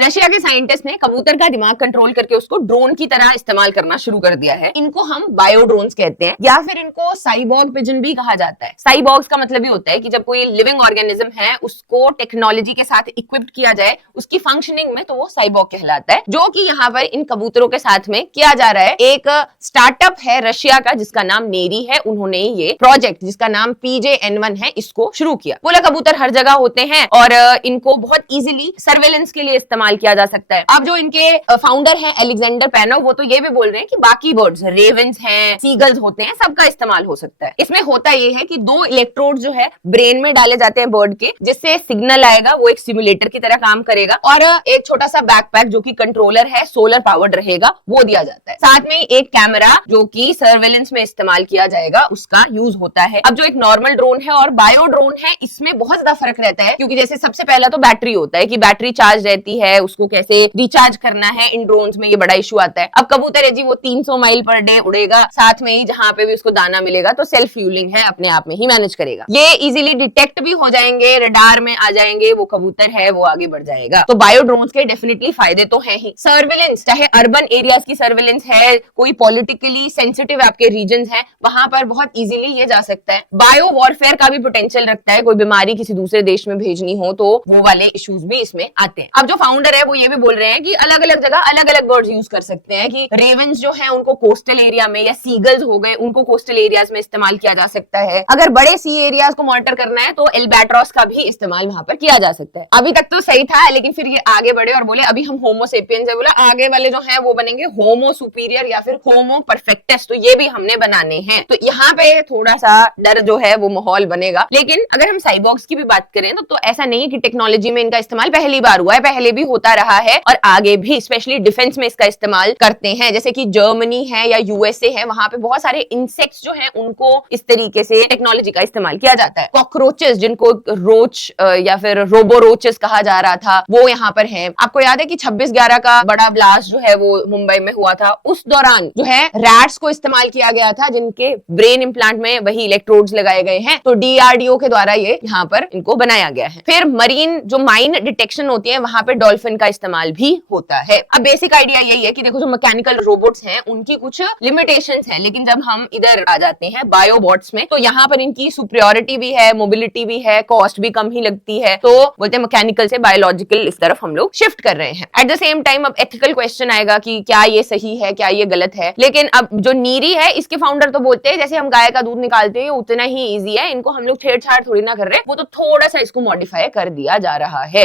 Russia के scientist ने कबूतर का दिमाग कंट्रोल करके उसको ड्रोन की तरह इस्तेमाल करना शुरू कर दिया है। इनको हम बायो ड्रोन्स कहते हैं या फिर इनको साइबॉर्ग पिजन भी कहा जाता है। साइबॉर्ग्स का मतलब ये होता है कि जब कोई लिविंग ऑर्गेनिज्म है उसको टेक्नोलॉजी के साथ इक्विप्ड किया जाए उसकी फंक्शनिंग में, तो वो साइबॉर्ग कहलाता है, जो कि यहाँ पर इन कबूतरों के साथ में किया जा रहा है। एक स्टार्टअप है रशिया का जिसका नाम नेरी है, उन्होंने ये प्रोजेक्ट जिसका नाम PJN1 है इसको शुरू किया। बोला कबूतर हर जगह होते हैं और इनको बहुत इजीली सर्वेलेंस के लिए इस्तेमाल किया जा सकता है। अब जो इनके फाउंडर हैं एलेक्जेंडर पैनोव, वो तो ये भी बोल रहे हैं कि बाकी बर्ड्स, रेवेंस हैं, सीगल्स होते हैं, सबका इस्तेमाल हो सकता है। इसमें होता ये है कि 2 इलेक्ट्रोड जो है ब्रेन में डाले जाते हैं बर्ड के, जिससे सिग्नल आएगा, वो एक सिमुलेटर की तरह काम करेगा, और एक छोटा सा बैकपैक जो कि कंट्रोलर है, सोलर पावर्ड रहेगा, वो दिया जाता है। साथ में एक कैमरा जो कि सर्वेलेंस में इस्तेमाल किया जाएगा उसका यूज होता है। अब जो एक नॉर्मल ड्रोन है और बायो ड्रोन है, इसमें बहुत ज्यादा फर्क रहता है, क्योंकि जैसे सबसे पहला तो बैटरी होता है कि बैटरी चार्ज रहती है, उसको कैसे रिचार्ज करना है, इन ड्रोन्स में ये बड़ा इशू आता है। अब कबूतर है जी, वो 300 माइल पर डे उड़ेगा, साथ में ही जहां पे भी उसको दाना मिलेगा तो सेल्फ फ्यूलिंग है, अपने आप में ही मैनेज करेगा। ये इजीली डिटेक्ट भी हो जाएंगे, रडार में आ जाएंगे, वो कबूतर है वो आगे बढ़ जाएगा। तो बायो ड्रोन्स के डेफिनेटली फायदे तो है ही। सर्विलेंस, चाहे अर्बन एरियाज की सर्विलेंस है, कोई पॉलिटिकली सेंसिटिव आपके रीजन है, वहां पर बहुत इजीली ये जा सकता है। बायो वॉरफेयर का भी पोटेंशियल रखता है, कोई बीमारी किसी दूसरे देश में भेजनी हो तो वो वाले इश्यूज भी इसमें आते हैं। अब जो फाउंडर है वो ये भी बोल रहे हैं कि अलग अलग जगह अलग अलग बर्ड्स यूज कर सकते हैं, कि रेवेंस जो है उनको कोस्टल एरिया में, या सीगल्स हो गए उनको कोस्टल एरियाज में इस्तेमाल किया जा सकता है। अगर बड़े सी एरियाज को मॉनिटर करना है तो एल्बैट्रॉस का भी इस्तेमाल वहां पर किया जा सकता है। अभी तक तो सही था, लेकिन फिर ये आगे बढ़े और बोले अभी हम होमो सेपियंस है, बोला आगे वाले जो है वो बनेंगे होमो सुपीरियर या फिर होमो परफेक्टस, तो ये भी हमने बनाने हैं। तो यहाँ पे थोड़ा सा डर जो है वो माहौल बनेगा। लेकिन अगर हम साइबॉर्ग्स की भी बात करें तो ऐसा नहीं है कि टेक्नोलॉजी में इनका इस्तेमाल पहली बार हुआ है, पहले भी होता रहा है और आगे भी, स्पेशली डिफेंस में इसका इस्तेमाल करते हैं। जैसे कि जर्मनी है या USA है, वहां पे बहुत सारे इंसेक्ट्स जो हैं उनको इस तरीके से टेक्नोलॉजी का इस्तेमाल किया जाता है। कॉकरोचेस, जिनको रोच या फिर रोबोरोचेस कहा जा रहा था, वो यहाँ पर है। आपको याद है कि 26/11 का बड़ा ब्लास्ट जो है वो मुंबई में हुआ था, उस दौरान जो है रैट्स को इस्तेमाल किया गया था, जिनके ब्रेन इम्प्लांट में वही इलेक्ट्रोड्स लगाए गए हैं। तो DRDO के द्वारा ये यहाँ पर इनको बनाया गया है। फिर मरीन जो माइन डिटेक्शन होती है, वहां पे डॉल्फिन का इस्तेमाल भी होता है। अब बेसिक आइडिया यही है कि देखो जो मैकेनिकल रोबोट्स हैं उनकी कुछ लिमिटेशंस हैं, लेकिन जब हम इधर आ जाते हैं बायोबॉट्स में तो यहाँ पर इनकी सुपरियोरिटी भी है, मोबिलिटी भी है, कॉस्ट भी कम ही लगती है। तो बोलते हैं मैकेनिकल से बायोलॉजिकल इस तरफ हम लोग शिफ्ट कर रहे हैं। एट द सेम टाइम अब एथिकल क्वेश्चन आएगा कि क्या ये सही है, क्या ये गलत है। लेकिन अब जो नीरी है, इसके फाउंडर तो बोलते हैं जैसे हम गाय का दूध निकालते हैं उतना ही ईजी है, इनको हम लोग छेड़छाड़ थोड़ी ना कर रहे, वो तो थोड़ा सा इसको मॉडिफाई कर दिया जा रहा है।